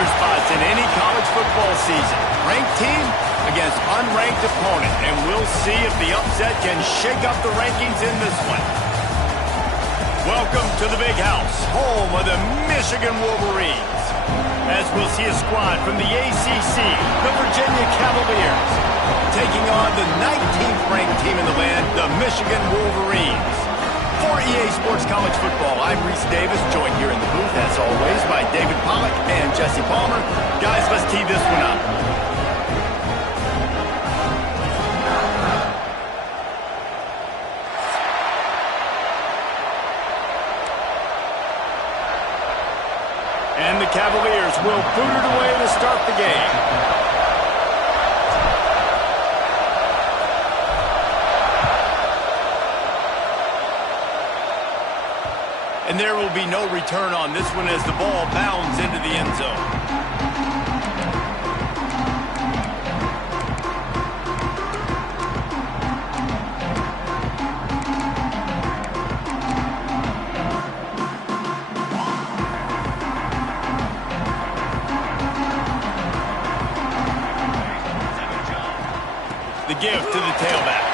major spots in any college football season. Ranked team against unranked opponent, and we'll see if the upset can shake up the rankings in this one. Welcome to the Big House, home of the Michigan Wolverines. As we'll see a squad from the ACC, the Virginia Cavaliers, taking on the 19th ranked team in the land, the Michigan Wolverines. For EA Sports College Football, I'm Reese Davis, joined here in the booth, as always, by David Pollack and Jesse Palmer. Guys, let's tee this one up. And the Cavaliers will boot it away to start the game. And there will be no return on this one as the ball bounds into the end zone. The give to the tailback.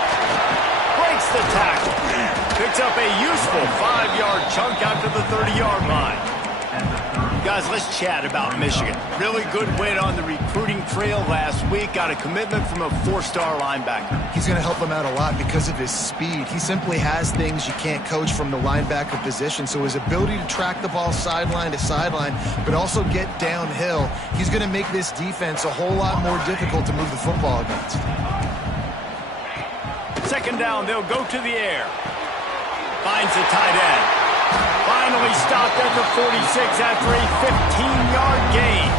Breaks the tackle. Picks up a useful 5-yard chunk out to the 30-yard line. Guys, let's chat about Michigan. Really good win on the recruiting trail last week. Got a commitment from a 4-star linebacker. He's going to help them out a lot because of his speed. He simply has things you can't coach from the linebacker position. So his ability to track the ball sideline to sideline, but also get downhill, he's going to make this defense a whole lot more difficult to move the football against. Second down, they'll go to the air. Finds the tight end. Finally stopped at the 46 after a 15-yard gain.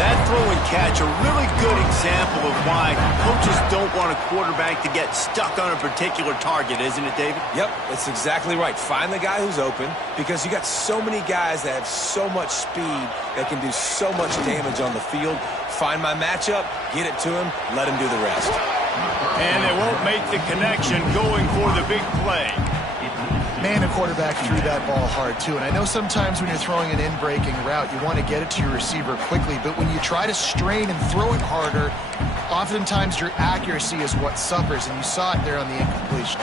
That throw and catch, a really good example of why coaches don't want a quarterback to get stuck on a particular target, isn't it, David? Yep, that's exactly right. Find the guy who's open, because you got so many guys that have so much speed that can do so much damage on the field. Find my matchup, get it to him, let him do the rest. And they won't make the connection going for the big play. Man, the quarterback threw that ball hard, too. And I know sometimes when you're throwing an in-breaking route, you want to get it to your receiver quickly. But when you try to strain and throw it harder, oftentimes your accuracy is what suffers. And you saw it there on the incompletion.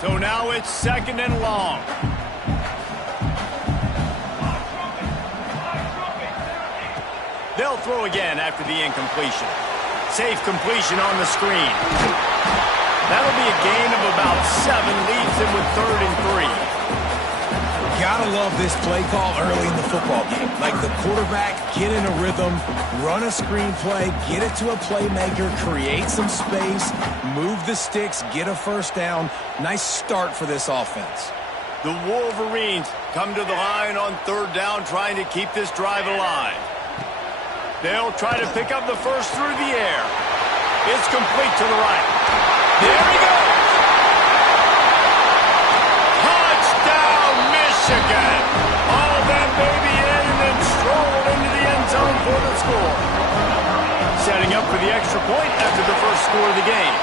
So now it's second and long. They'll throw again after the incompletion. Safe completion on the screen. That'll be a gain of about 7, leaves him with 3rd and 3. Gotta love this play call early in the football game. Like the quarterback, get in a rhythm, run a screen play, get it to a playmaker, create some space, move the sticks, get a first down. Nice start for this offense. The Wolverines come to the line on 3rd down, trying to keep this drive alive. They'll try to pick up the first through the air. It's complete to the right. There he goes. Touchdown, Michigan. All that baby in and then strolled into the end zone for the score. Setting up for the extra point after the first score of the game.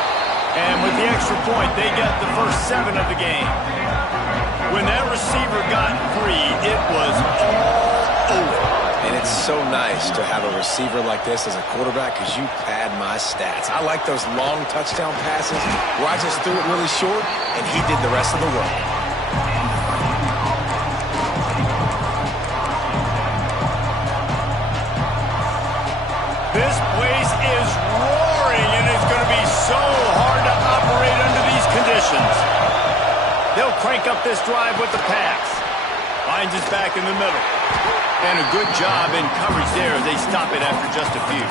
And with the extra point, they get the first 7 of the game. When that receiver got free, it was all over. And it's so nice to have a receiver like this as a quarterback because you pad my stats. I like those long touchdown passes where I just threw it really short and he did the rest of the work. This place is roaring, and it's going to be so hard to operate under these conditions. They'll crank up this drive with the pass. Finds his back in the middle. And a good job in coverage there as they stop it after just a few.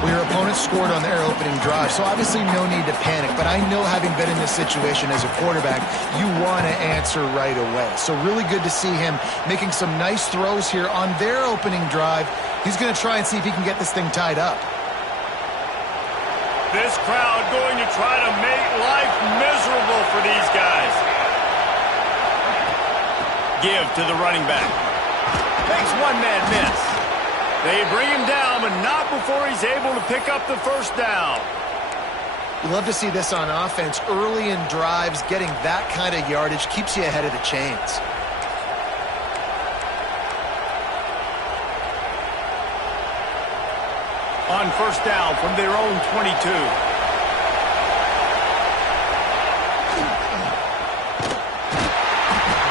Well, your opponent scored on their opening drive, so obviously no need to panic. But I know, having been in this situation as a quarterback, you want to answer right away. So really good to see him making some nice throws here on their opening drive. He's going to try and see if he can get this thing tied up. This crowd going to try to make life miserable for these guys. Give to the running back. Makes one man miss. They bring him down, but not before he's able to pick up the first down. You love to see this on offense. Early in drives, getting that kind of yardage keeps you ahead of the chains. On first down from their own 22.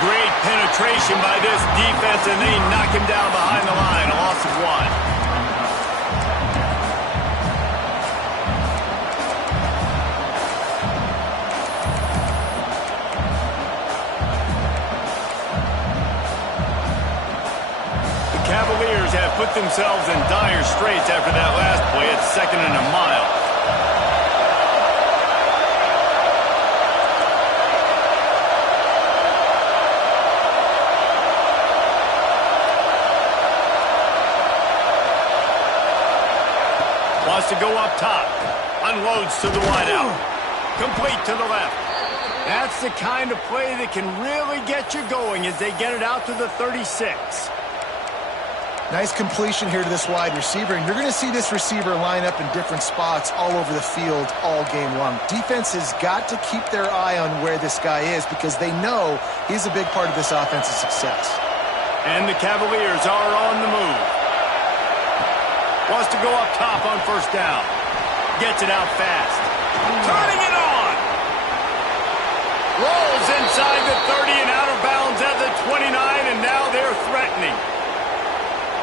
Great penetration by this defense, and they knock him down behind the line. A loss of 1. Cavaliers have put themselves in dire straits after that last play. It's 2nd and a mile. Wants to go up top. Unloads to the wideout. Complete to the left. That's the kind of play that can really get you going as they get it out to the 36. Nice completion here to this wide receiver, and you're going to see this receiver line up in different spots all over the field all game long. Defense has got to keep their eye on where this guy is because they know he's a big part of this offense's success. And the Cavaliers are on the move. Wants to go up top on first down. Gets it out fast. Turning it on. Rolls inside the 30 and out of bounds at the 29, and now they're threatening.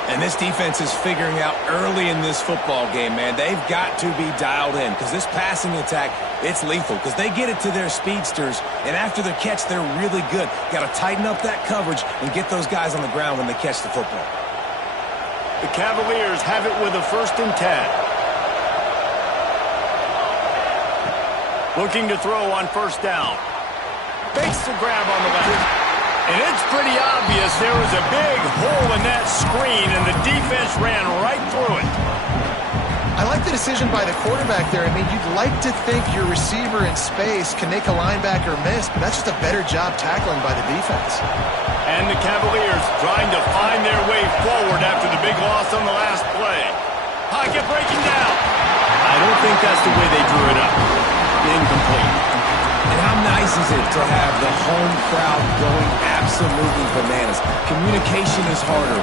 And this defense is figuring out early in this football game, man. They've got to be dialed in because this passing attack, it's lethal because they get it to their speedsters, and after the catch, they're really good. Got to tighten up that coverage and get those guys on the ground when they catch the football. The Cavaliers have it with a 1st and 10. Looking to throw on first down. Fakes the grab on the left. And it's pretty obvious there was a big hole in that screen, and the defense ran right through it. I like the decision by the quarterback there. I mean, you'd like to think your receiver in space can make a linebacker miss, but that's just a better job tackling by the defense. And the Cavaliers trying to find their way forward after the big loss on the last play. Pocket breaking down. I don't think that's the way they drew it up. Incomplete. And how nice is it to have the home crowd going absolutely bananas? Communication is harder.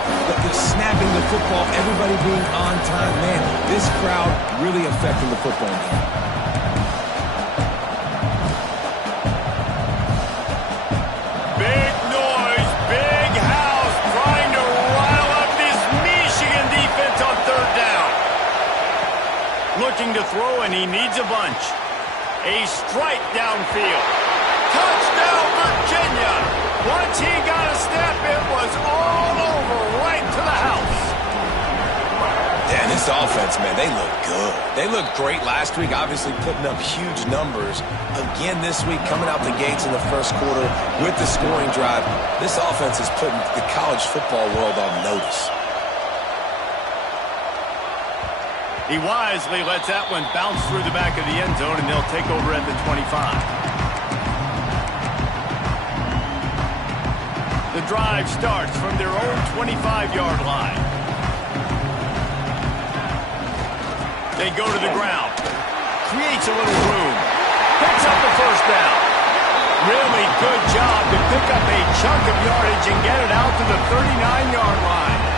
The snapping the football, everybody being on time. Man, this crowd really affecting the football game. Big noise, big house, trying to rile up this Michigan defense on third down. Looking to throw, and he needs a bunch. A strike downfield. Touchdown, Virginia. Once he got a step, it was all over right to the house. Yeah, this offense, man, they look good. They looked great last week, obviously putting up huge numbers. Again this week, coming out the gates in the first quarter with the scoring drive. This offense is putting the college football world on notice. He wisely lets that one bounce through the back of the end zone, and they'll take over at the 25. The drive starts from their own 25-yard line. They go to the ground. Creates a little room. Picks up the first down. Really good job to pick up a chunk of yardage and get it out to the 39-yard line.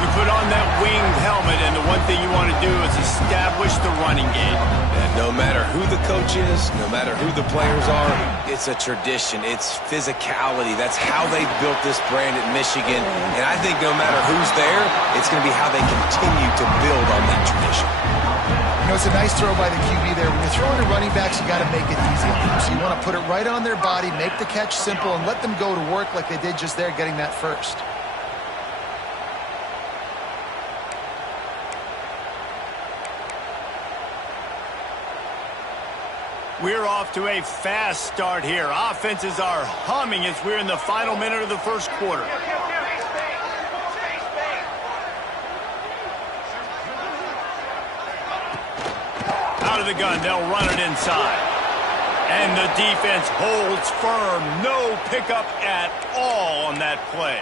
You put on that winged helmet, and the one thing you want to do is establish the running game. And no matter who the coach is, no matter who the players are, it's a tradition. It's physicality. That's how they built this brand at Michigan. And I think no matter who's there, it's going to be how they continue to build on that tradition. You know, it's a nice throw by the QB there. When you're throwing to running backs, you got to make it easy on them. So you want to put it right on their body, make the catch simple, and let them go to work like they did just there, getting that first. We're off to a fast start here. Offenses are humming as we're in the final minute of the first quarter. Out of the gun, they'll run it inside. And the defense holds firm. No pickup at all on that play.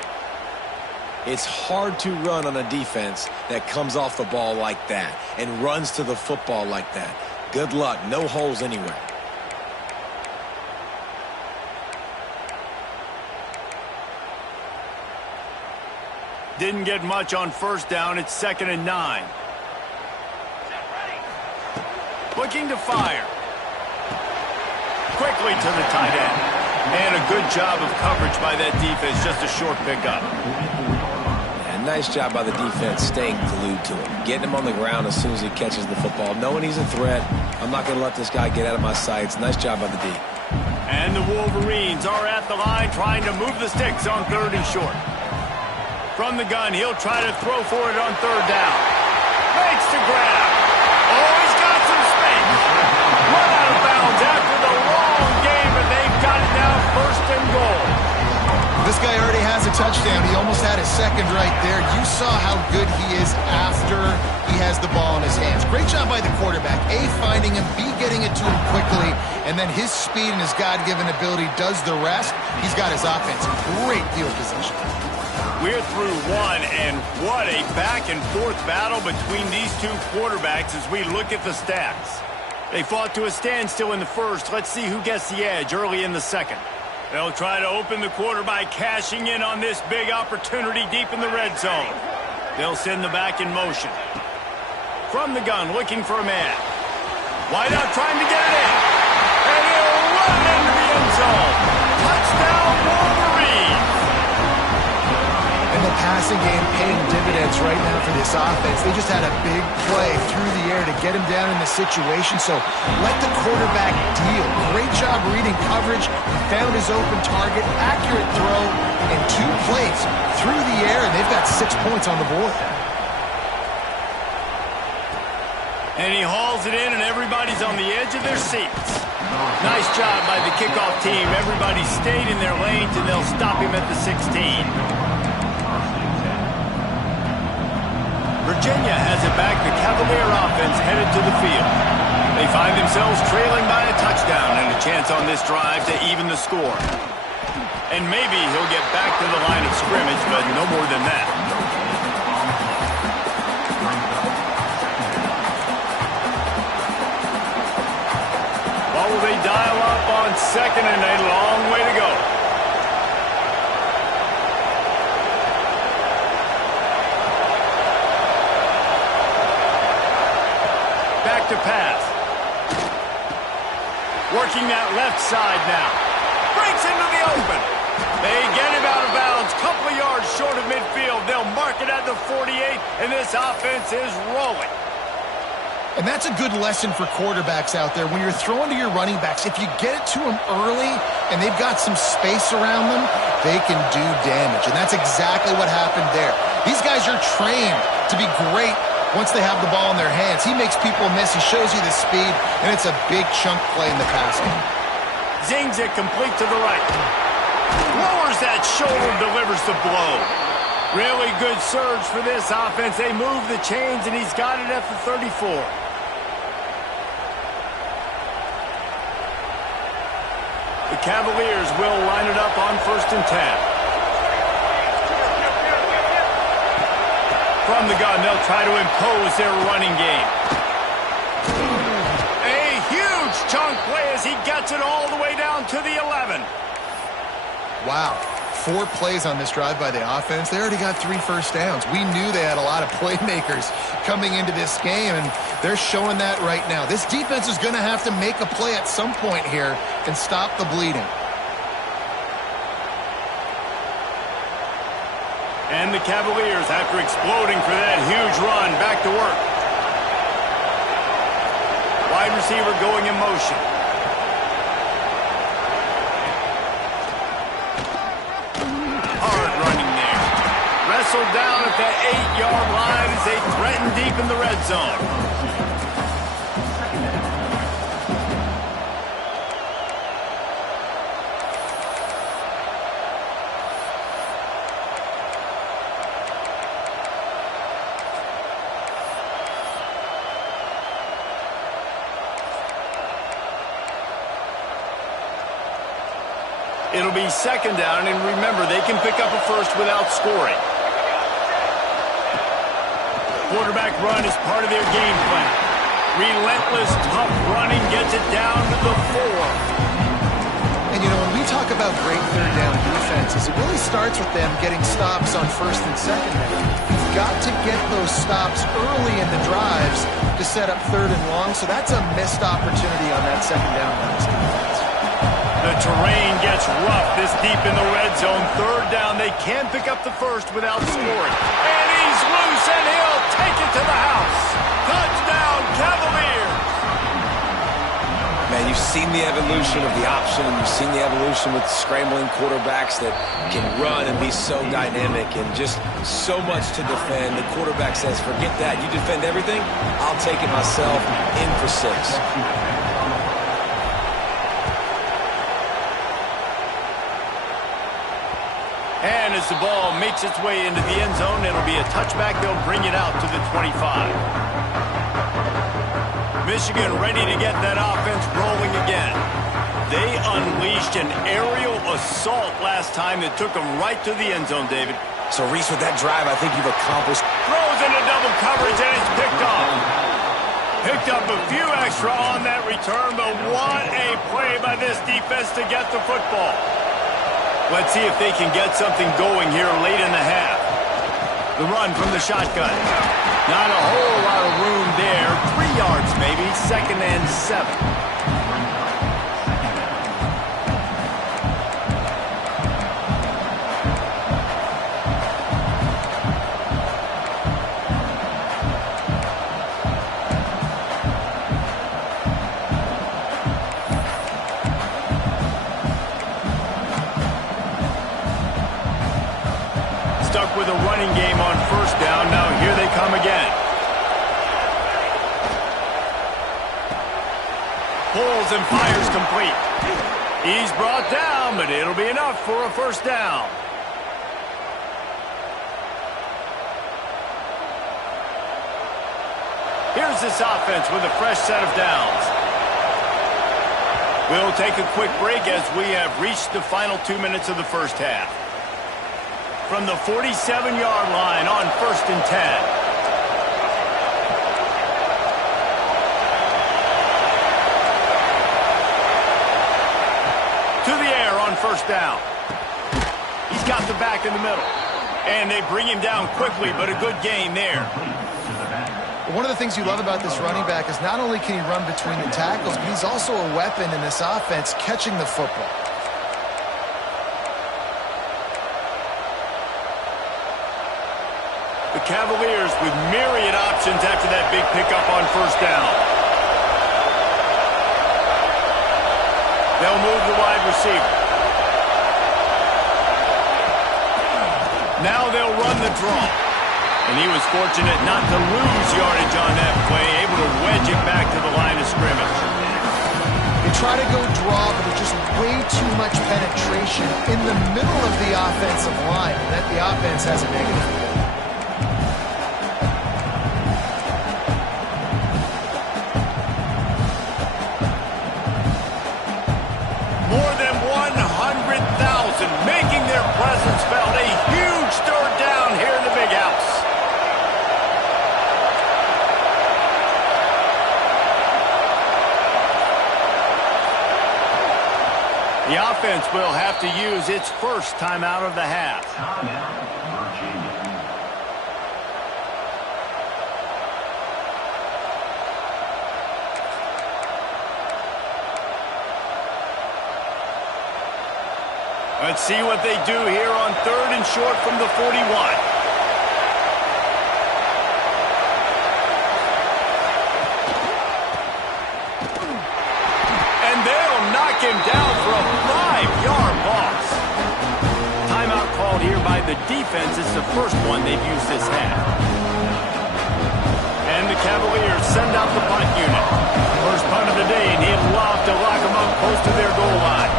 It's hard to run on a defense that comes off the ball like that and runs to the football like that. Good luck. No holes anywhere. Didn't get much on first down. It's 2nd and 9. looking to fire. Quickly to the tight end. And a good job of coverage by that defense, just a short pickup. And nice job by the defense staying glued to him. Getting him on the ground as soon as he catches the football. Knowing he's a threat, I'm not going to let this guy get out of my sights. Nice job by the D. And the Wolverines are at the line trying to move the sticks on 3rd and short. From the gun, he'll try to throw for it on 3rd down. Makes the grab. Oh, he's got some space. Run out of bounds after the long game, and they've got it now 1st and goal. This guy already has a touchdown. He almost had his second right there. You saw how good he is after he has the ball in his hands. Great job by the quarterback. A, finding him, B, getting it to him quickly, and then his speed and his God-given ability does the rest. He's got his offense in great field position. We're through one, and what a back-and-forth battle between these two quarterbacks as we look at the stats. They fought to a standstill in the first. Let's see who gets the edge early in the second. They'll try to open the quarter by cashing in on this big opportunity deep in the red zone. They'll send the back in motion. From the gun, looking for a man. Wide out, trying to get it in. And he'll run into the end zone. Touchdown, Wolverines! And the passing game paying dividends right now for this offense. They just had a big play through the air to get him down in the situation, so let the quarterback deal. Great job reading coverage, found his open target, accurate throw, and 2 plays through the air, and they've got 6 points on the board. And he hauls it in, and everybody's on the edge of their seats. Nice job by the kickoff team. Everybody stayed in their lanes, and they'll stop him at the 16. Virginia has it back. The Cavalier offense headed to the field. They find themselves trailing by a touchdown and a chance on this drive to even the score. And maybe he'll get back to the line of scrimmage, but no more than that. What will they dial up on 2nd and a long way to go? To pass. Working that left side now. Breaks into the open. They get him out of bounds. Couple of yards short of midfield. They'll mark it at the 48, and this offense is rolling. And that's a good lesson for quarterbacks out there. When you're throwing to your running backs, if you get it to them early and they've got some space around them, they can do damage. And that's exactly what happened there. These guys are trained to be great once they have the ball in their hands. He makes people miss. He shows you the speed, and it's a big chunk play in the pass game. Zings it complete to the right. Lowers that shoulder, delivers the blow. Really good surge for this offense. They move the chains, and he's got it at the 34. The Cavaliers will line it up on 1st and 10. From the gun, they'll try to impose their running game. A huge chunk play as he gets it all the way down to the 11. Wow. 4 plays on this drive by the offense. They already got 3 first downs. We knew they had a lot of playmakers coming into this game, and they're showing that right now. This defense is going to have to make a play at some point here and stop the bleeding. And the Cavaliers, after exploding for that huge run, back to work. Wide receiver going in motion. Hard running there. Wrestled down at the 8-yard line as they threaten deep in the red zone. It'll be 2nd down, and remember, they can pick up a first without scoring. Quarterback run is part of their game plan. Relentless, tough running gets it down to the 4. And, you know, when we talk about great 3rd down defenses, it really starts with them getting stops on 1st and 2nd down. You've got to get those stops early in the drives to set up 3rd and long, so that's a missed opportunity on that 2nd down by this defense. The terrain gets rough this deep in the red zone. 3rd down, they can pick up the first without scoring. And he's loose, and he'll take it to the house. Touchdown, Cavaliers! Man, you've seen the evolution of the option, and you've seen the evolution with scrambling quarterbacks that can run and be so dynamic and just so much to defend. The quarterback says, forget that. You defend everything, I'll take it myself, in for 6. And as the ball makes its way into the end zone, it'll be a touchback. They'll bring it out to the 25. Michigan ready to get that offense rolling again. They unleashed an aerial assault last time that took them right to the end zone, David. So, Reese, with that drive, I think you've accomplished. Throws into double coverage, and it's picked off. Picked up a few extra on that return, but what a play by this defense to get the football. Let's see if they can get something going here late in the half. The run from the shotgun. Not a whole lot of room there. 3 yards maybe, 2nd and 7. Stuck with a running game on 1st down. Now here they come again. Pulls and fires complete. He's brought down, but it'll be enough for a 1st down. Here's this offense with a fresh set of downs. We'll take a quick break as we have reached the final 2 minutes of the 1st half. From the 47-yard line on 1st and 10. To the air on 1st down. He's got the back in the middle. And they bring him down quickly, but a good gain there. One of the things you love about this running back is not only can he run between the tackles, but he's also a weapon in this offense catching the football. The Cavaliers with myriad options after that big pickup on 1st down. They'll move the wide receiver. Now they'll run the draw. And he was fortunate not to lose yardage on that play, able to wedge it back to the line of scrimmage. They try to go draw, but there's just way too much penetration in the middle of the offensive line, and that the offense has a negative. More than 100,000 making their presence felt. A huge 3rd down here in the big house. The offense will have to use its 1st timeout of the half. Let's see what they do here on 3rd and short from the 41. And they'll knock him down for a 5-yard loss. Timeout called here by the defense. It's the 1st one they've used this half. And the Cavaliers send out the punt unit. 1st punt of the day, and he'd love to lock them up close to their goal line.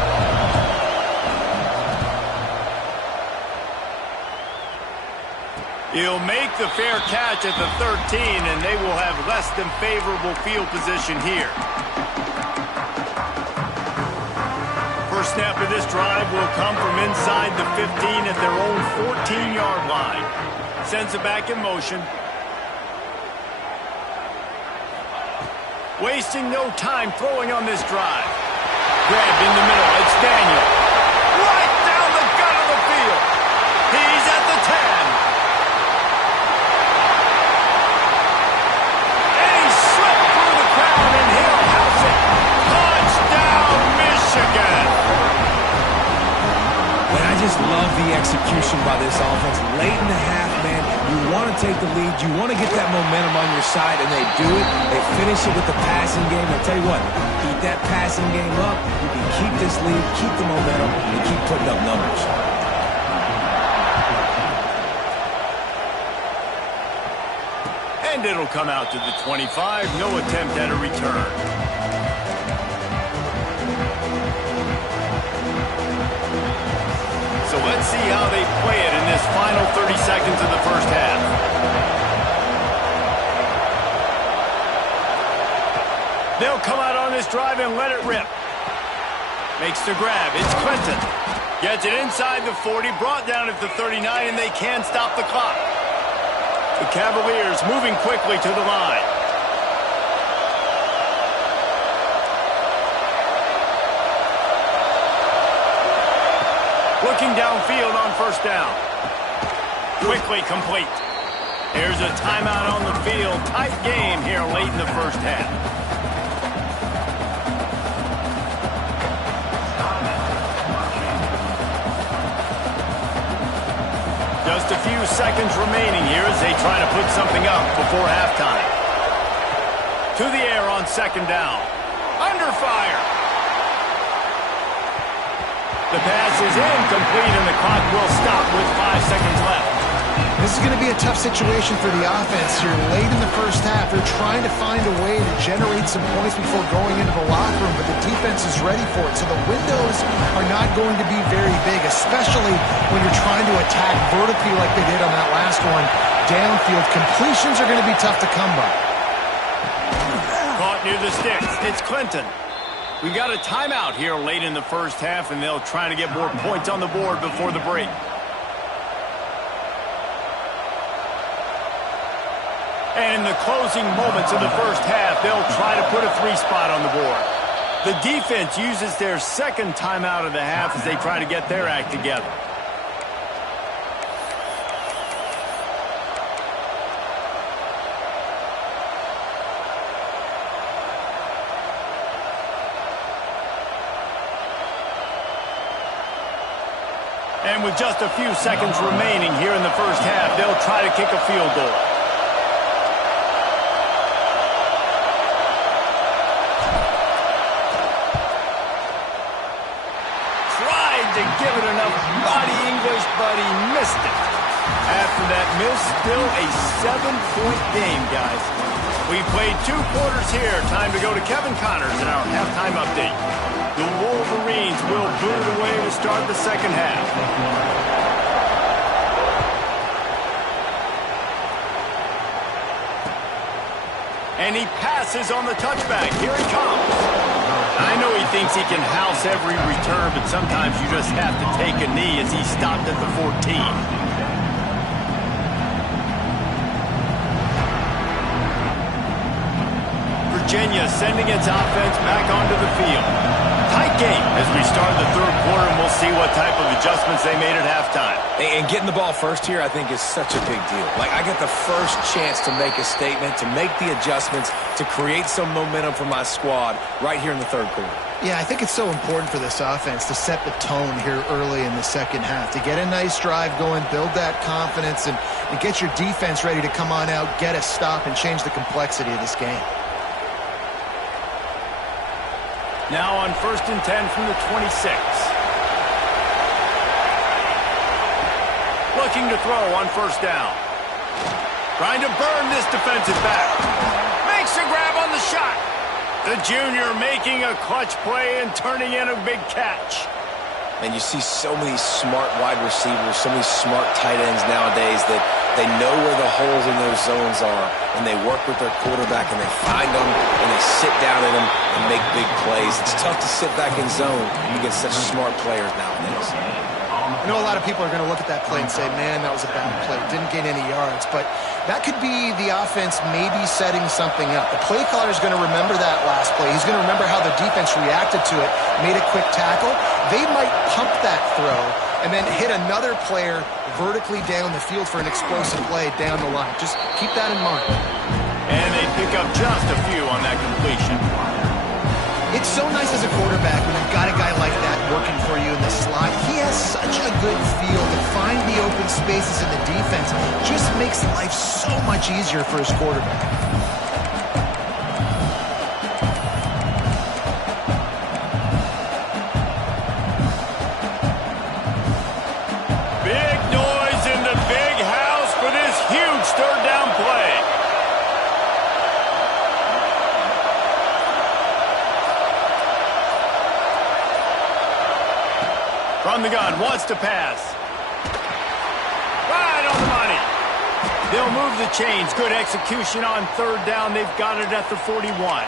He'll make the fair catch at the 13, and they will have less than favorable field position here. First snap of this drive will come from inside the 15 at their own 14-yard line. Sends it back in motion. Wasting no time throwing on this drive. Grabbed in the middle. It's Daniel. Right down the gut of the field. He's at the 10. late in the half, man, you want to take the lead. You want to get that momentum on your side, and they do it. They finish it with the passing game. I'll tell you what, keep that passing game up. You can keep this lead, keep the momentum, and keep putting up numbers. And it'll come out to the 25. No attempt at a return. So let's see how they play it in this final 30 seconds of the first half. They'll come out on this drive and let it rip. Makes the grab. It's Clinton. Gets it inside the 40, brought down at the 39, and they can't stop the clock. The Cavaliers moving quickly to the line. Looking downfield on first down. Quickly complete. Here's a timeout on the field. Tight game here late in the first half. Just a few seconds remaining here as they try to put something up before halftime. To the air on second down. Under fire. The pass is incomplete, and the clock will stop with 5 seconds left. This is going to be a tough situation for the offense here late in the first half. They're trying to find a way to generate some points before going into the locker room, but the defense is ready for it. So the windows are not going to be very big, especially when you're trying to attack vertically like they did on that last one. Downfield completions are going to be tough to come by. Caught near the sticks. It's Clinton. We've got a timeout here late in the first half, and they'll try to get more points on the board before the break. And in the closing moments of the first half, they'll try to put a 3 spot on the board. The defense uses their second timeout of the half as they try to get their act together. And with just a few seconds remaining here in the first half, they'll try to kick a field goal. Tried to give it enough body English, but he missed it. After that miss, still a 7-point game, guys. We played 2 quarters here. Time to go to Kevin Connors in our halftime update. The Wolverines will boot it away to start the second half. And he passes on the touchback. Here he comes. I know he thinks he can house every return, but sometimes you just have to take a knee as he stopped at the 14. Virginia sending its offense back onto the field. Tight game as we start the third quarter, and we'll see what type of adjustments they made at halftime. And getting the ball first here, I think, is such a big deal. Like, I get the first chance to make a statement, to make the adjustments, to create some momentum for my squad right here in the third quarter. Yeah, I think it's so important for this offense to set the tone here early in the second half, to get a nice drive going, build that confidence, and get your defense ready to come on out, get a stop, and change the complexity of this game. Now on 1st and 10 from the 26. Looking to throw on first down. Trying to burn this defensive back. Makes a grab on the shot. The junior making a clutch play and turning in a big catch. And you see so many smart wide receivers, so many smart tight ends nowadays that they know where the holes in those zones are, and they work with their quarterback, and they find them, and they sit down in them and make big plays. It's tough to sit back in zone against such smart players nowadays. I know a lot of people are going to look at that play and say, man, that was a bad play. Didn't gain any yards. But that could be the offense maybe setting something up. The play caller is going to remember that last play. He's going to remember how the defense reacted to it, made a quick tackle. They might pump that throw and then hit another player vertically down the field for an explosive play down the line. Just keep that in mind. And they pick up just a few on that completion. It's so nice as a quarterback when you've got a guy like that working for you in the slot. He has such a good feel to find the open spaces in the defense. Just makes life so much easier for his quarterback. Big noise in the big house for this huge third down play. From the gun, wants to pass. Right on the money. They'll move the chains. Good execution on third down. They've got it at the 41.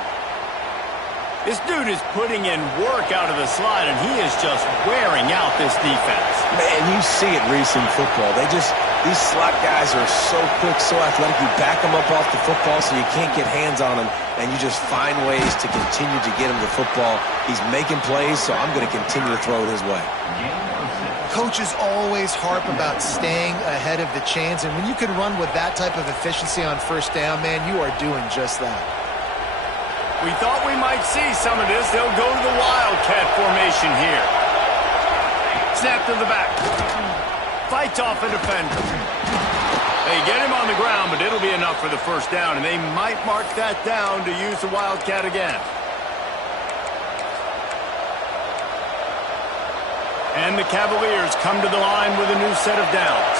This dude is putting in work out of the slot, and he is just wearing out this defense. Man, you see it, Reese, in football. These slot guys are so quick, so athletic. You back them up off the football so you can't get hands on them, and you just find ways to continue to get him the football. He's making plays, so I'm going to continue to throw it his way. Coaches always harp about staying ahead of the chains, and when you can run with that type of efficiency on first down, man, you are doing just that. We thought we might see some of this. They'll go to the Wildcat formation here. Snap to the back. Fights off a defender. They get him on the ground, but it'll be enough for the first down, and they might mark that down to use the Wildcat again. And the Cavaliers come to the line with a new set of downs.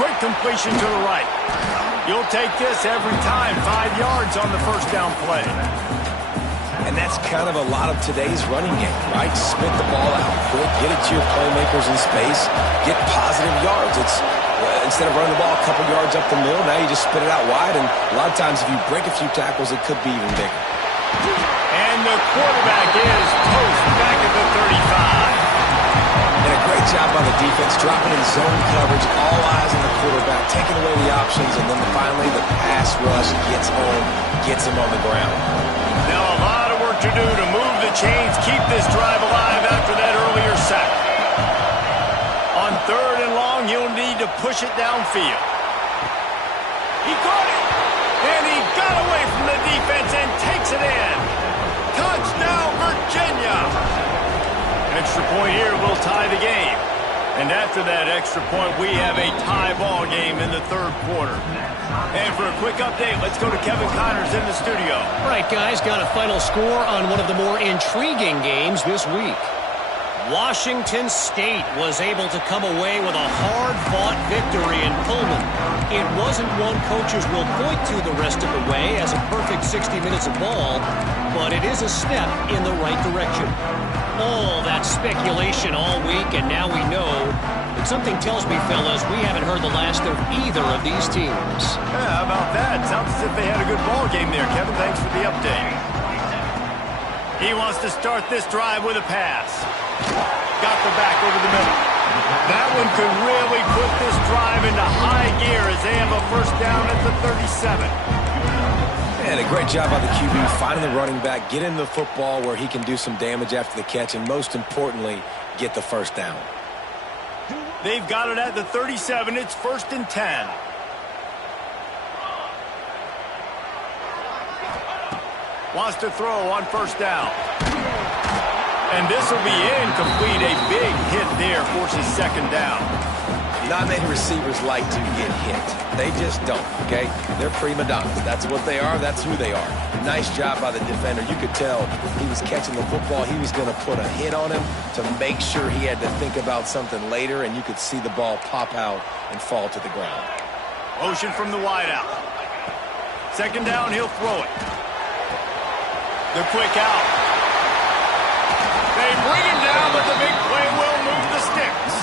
Quick completion to the right. You'll take this every time. 5 yards on the first down play. And that's kind of a lot of today's running game, right? Spit the ball out quick, get it to your playmakers in space, get positive yards. It's instead of running the ball a couple yards up the middle, now you just spit it out wide, and a lot of times if you break a few tackles, it could be even bigger. And the quarterback is toast back at the 35. And a great job by the defense, dropping in zone coverage, all eyes on the quarterback, taking away the options, and then finally the pass rush gets home, gets him on the ground. Now a lot of work to do to move the chains, keep this drive alive after that earlier sack. On third and long, he'll need to push it downfield. He caught it, and he got away from the defense and takes it in. Touchdown, Virginia! Extra point here will tie the game. And after that extra point, we have a tie ball game in the third quarter. And for a quick update, let's go to Kevin Connors in the studio. All right, guys, got a final score on one of the more intriguing games this week. Washington State was able to come away with a hard-fought victory in Pullman. It wasn't one coaches will point to the rest of the way as a perfect 60 minutes of ball, but it is a step in the right direction. All that speculation all week, and now we know. But something tells me, fellas, we haven't heard the last of either of these teams. Yeah, how about that? Sounds as if they had a good ball game there, Kevin. Thanks for the update. He wants to start this drive with a pass. Got the back over the middle. That one could really put this drive into high gear as they have a first down at the 37. And a great job by the QB finding the running back, getting the football where he can do some damage after the catch, and most importantly, get the first down. They've got it at the 37. It's 1st and 10. Wants to throw on first down. And this will be incomplete. A big hit there forces second down. Not many receivers like to get hit. They just don't, okay? They're prima donnas. That's what they are. That's who they are. Nice job by the defender. You could tell he was catching the football. He was going to put a hit on him to make sure he had to think about something later, and you could see the ball pop out and fall to the ground. Motion from the wide out. Second down, he'll throw it. The quick out. They bring him down, but the big play will move the sticks.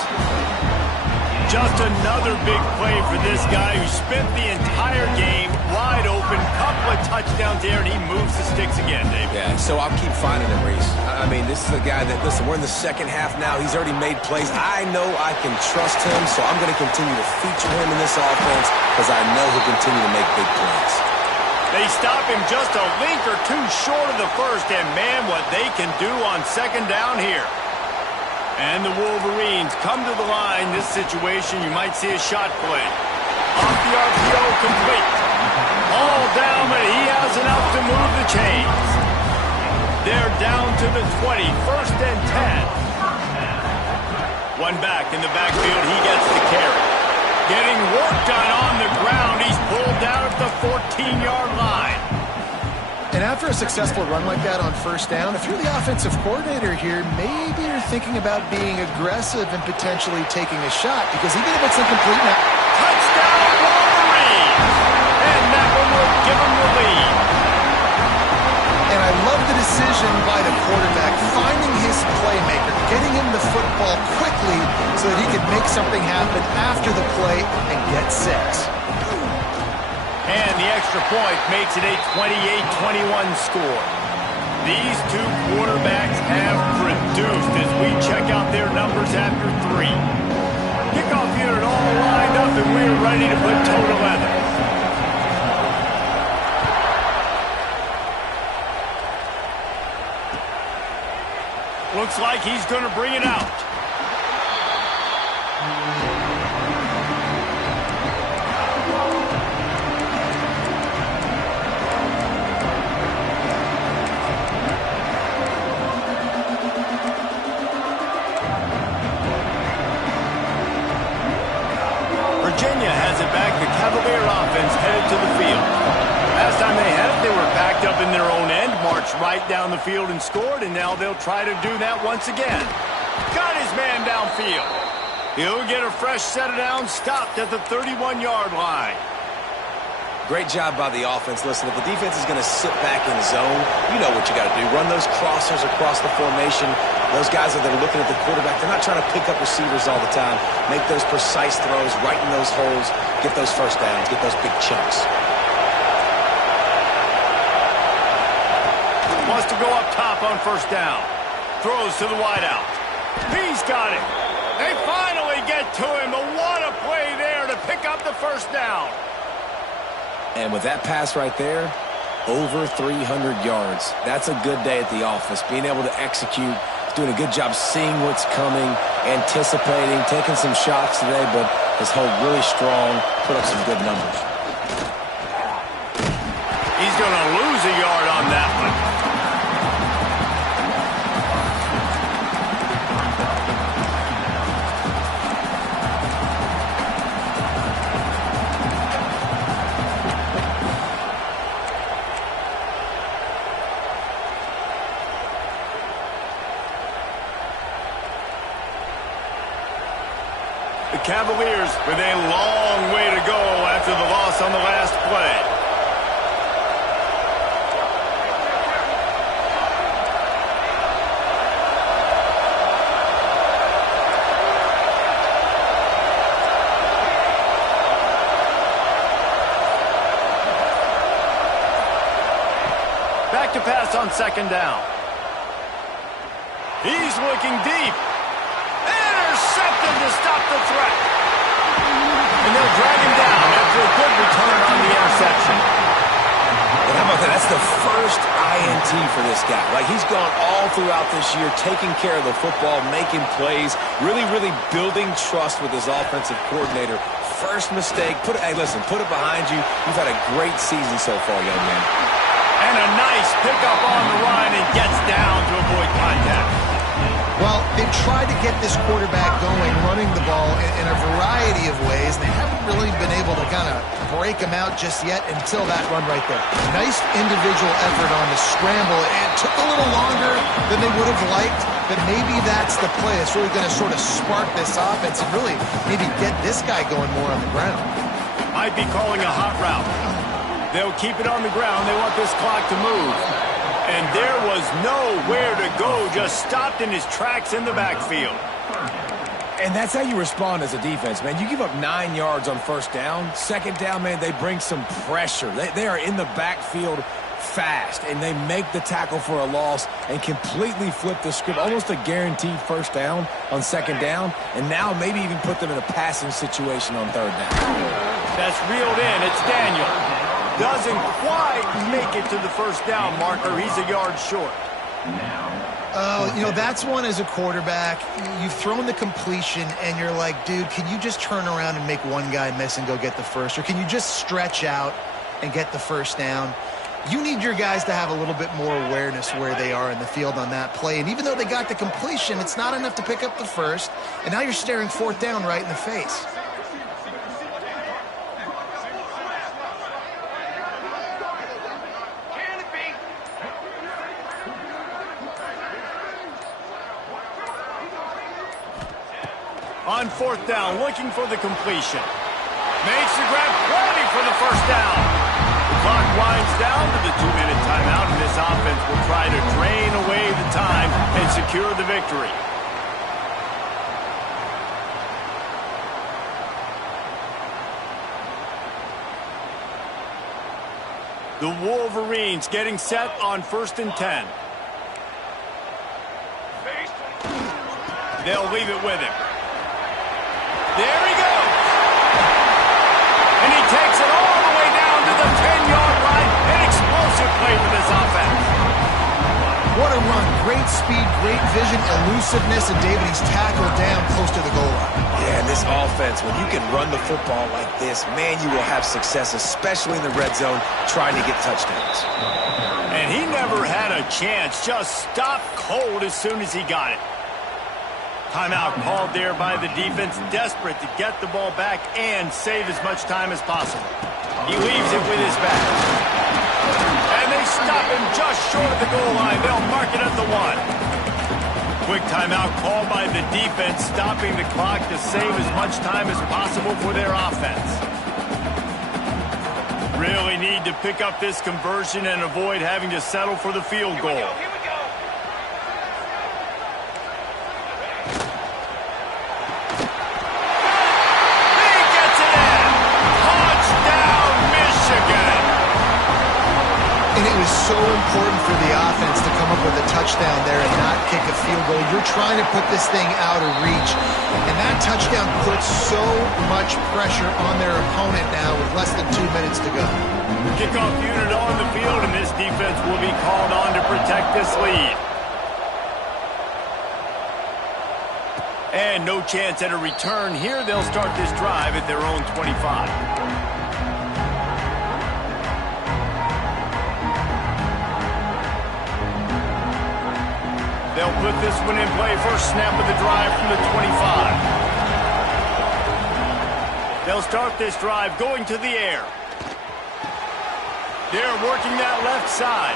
Just another big play for this guy who spent the entire game wide open. Couple of touchdowns there, and he moves the sticks again, Dave. Yeah, so I'll keep finding him, Reese. I mean, this is a guy that, listen, we're in the second half now. He's already made plays. I know I can trust him, so I'm going to continue to feature him in this offense because I know he'll continue to make big plays. They stop him just a link or two short of the first, and man, what they can do on second down here. And the Wolverines come to the line. This situation, you might see a shot play. Off the RPO, complete. All down, but he has enough to move the chains. They're down to the 20, first and 10. One back in the backfield, he gets the carry. Getting work done on the ground. He's pulled down at the 14-yard line. And after a successful run like that on first down, if you're the offensive coordinator here, maybe you're thinking about being aggressive and potentially taking a shot, because even if it's incomplete now... Touchdown, Wolverines! And that one will give him the lead. And I love the decision by the quarterback, finding his playmaker, getting him the football quickly so that he could make something happen after the play and get 6. And the extra point makes it a 28-21 score. These two quarterbacks have produced as we check out their numbers after 3. Kickoff unit all lined up, and we're ready to put total leather. Looks like he's going to bring it out. Virginia has it back. The Cavalier offense headed to the field. Last time they had it, they were backed up in their own end, marched right down the field and scored, and now they'll try to do that once again. Got his man downfield. He'll get a fresh set of downs, stopped at the 31-yard line. Great job by the offense. Listen, if the defense is going to sit back in zone, you know what you got to do. Run those crossers across the formation. Those guys that are looking at the quarterback, they're not trying to pick up receivers all the time. Make those precise throws, right in those holes, get those first downs, get those big chunks. Wants to go up top on first down. Throws to the wideout. He's got it. They finally get to him. But what a play there to pick up the first down. And with that pass right there, over 300 yards. That's a good day at the office. Being able to execute, doing a good job seeing what's coming, anticipating, taking some shots today, but his hold really strong, put up some good numbers. He's going to lose a yard on that one. The Cavaliers with a long way to go after the loss on the last play. Back to pass on second down. He's looking deep. Intercepted to stop the threat. And they'll drag him down after a good return on the interception. And how about that? That's the first INT for this guy. Like, he's gone all throughout this year, taking care of the football, making plays, really building trust with his offensive coordinator. First mistake, hey, listen, put it behind you. You've had a great season so far, young man. And a nice pickup on the run and gets down to avoid contact. Well, they've tried to get this quarterback going, running the ball in a variety of ways, and they haven't really been able to kind of break him out just yet until that run right there. Nice individual effort on the scramble. It took a little longer than they would have liked, but maybe that's the play. It's really going to sort of spark this offense and really maybe get this guy going more on the ground. Might be calling a hot route. They'll keep it on the ground. They want this clock to move. And there was nowhere to go, just stopped in his tracks in the backfield. And that's how you respond as a defense, man. You give up 9 yards on first down. Second down, man, they bring some pressure. They are in the backfield fast, and they make the tackle for a loss and completely flip the script. Almost a guaranteed first down on second down, and now maybe even put them in a passing situation on third down. That's reeled in. It's Daniel. Doesn't quite make it to the first down marker. He's a yard short. Oh, you know, that's one as a quarterback. You've thrown the completion, and you're like, dude, can you just turn around and make one guy miss and go get the first? Or can you just stretch out and get the first down? You need your guys to have a little bit more awareness where they are in the field on that play. And even though they got the completion, it's not enough to pick up the first. And now you're staring fourth down right in the face. On fourth down, looking for the completion. Makes the grab, ready for the first down. The clock winds down to the 2-minute timeout, and this offense will try to drain away the time and secure the victory. The Wolverines getting set on 1st and 10. They'll leave it with him. There he goes. And he takes it all the way down to the 10-yard line. An explosive play for this offense. What a run. Great speed, great vision, elusiveness, and David, he's tackled down close to the goal line. Yeah, and this offense, when you can run the football like this, man, you will have success, especially in the red zone, trying to get touchdowns. And he never had a chance. Just stopped cold as soon as he got it. Timeout called there by the defense, desperate to get the ball back and save as much time as possible. He leaves it with his back. And they stop him just short of the goal line. They'll mark it at the 1. Quick timeout called by the defense, stopping the clock to save as much time as possible for their offense. Really need to pick up this conversion and avoid having to settle for the field goal. So important for the offense to come up with a touchdown there and not kick a field goal. You're trying to put this thing out of reach, and that touchdown puts so much pressure on their opponent now with less than 2 minutes to go. Kickoff unit on the field, and this defense will be called on to protect this lead. And no chance at a return here. They'll start this drive at their own 25. They'll put this one in play. First snap of the drive from the 25. They'll start this drive going to the air. They're working that left side.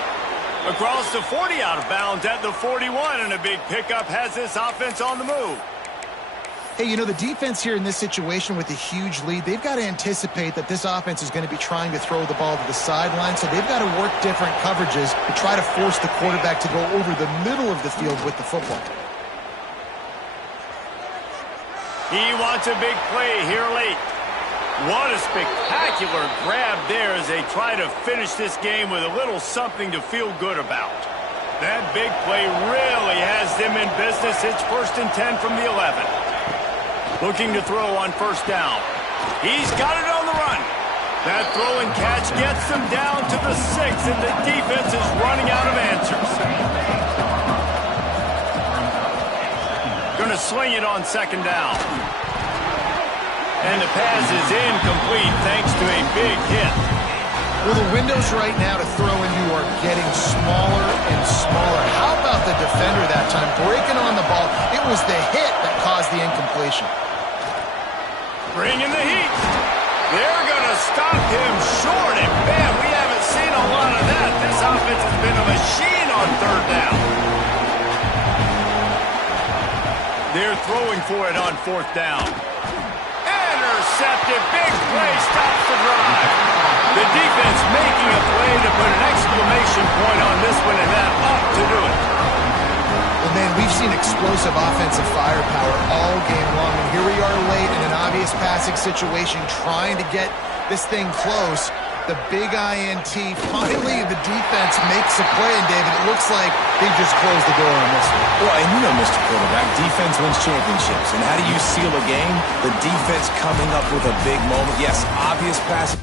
Across the 40, out of bounds at the 41, and a big pickup has this offense on the move. Hey, you know, the defense here in this situation with a huge lead, they've got to anticipate that this offense is going to be trying to throw the ball to the sideline, so they've got to work different coverages to try to force the quarterback to go over the middle of the field with the football. He wants a big play here late. What a spectacular grab there as they try to finish this game with a little something to feel good about. That big play really has them in business. It's 1st and 10 from the 11. Looking to throw on first down. He's got it on the run. That throw and catch gets them down to the 6, and the defense is running out of answers. Going to sling it on 2nd down. And the pass is incomplete thanks to a big hit. Well, the windows right now to throw into are getting smaller and smaller. How about the defender that time breaking on the ball? It was the hit that caused the incompletion. Bringing the heat. They're going to stop him short, and man, we haven't seen a lot of that. This offense has been a machine on 3rd down. They're throwing for it on 4th down. Intercepted, big play, stops the drive. The defense making a play to put an exclamation point on this one, and that ought to do it. Well, man, we've seen explosive offensive firepower all game long, and here we are late in an obvious passing situation trying to get this thing close. The big INT, finally the defense makes a play, and David, it looks like they just closed the door on this one. Well, and you know, Mr. Quarterback, defense wins championships. And how do you seal a game? The defense coming up with a big moment. Yes, obvious passing.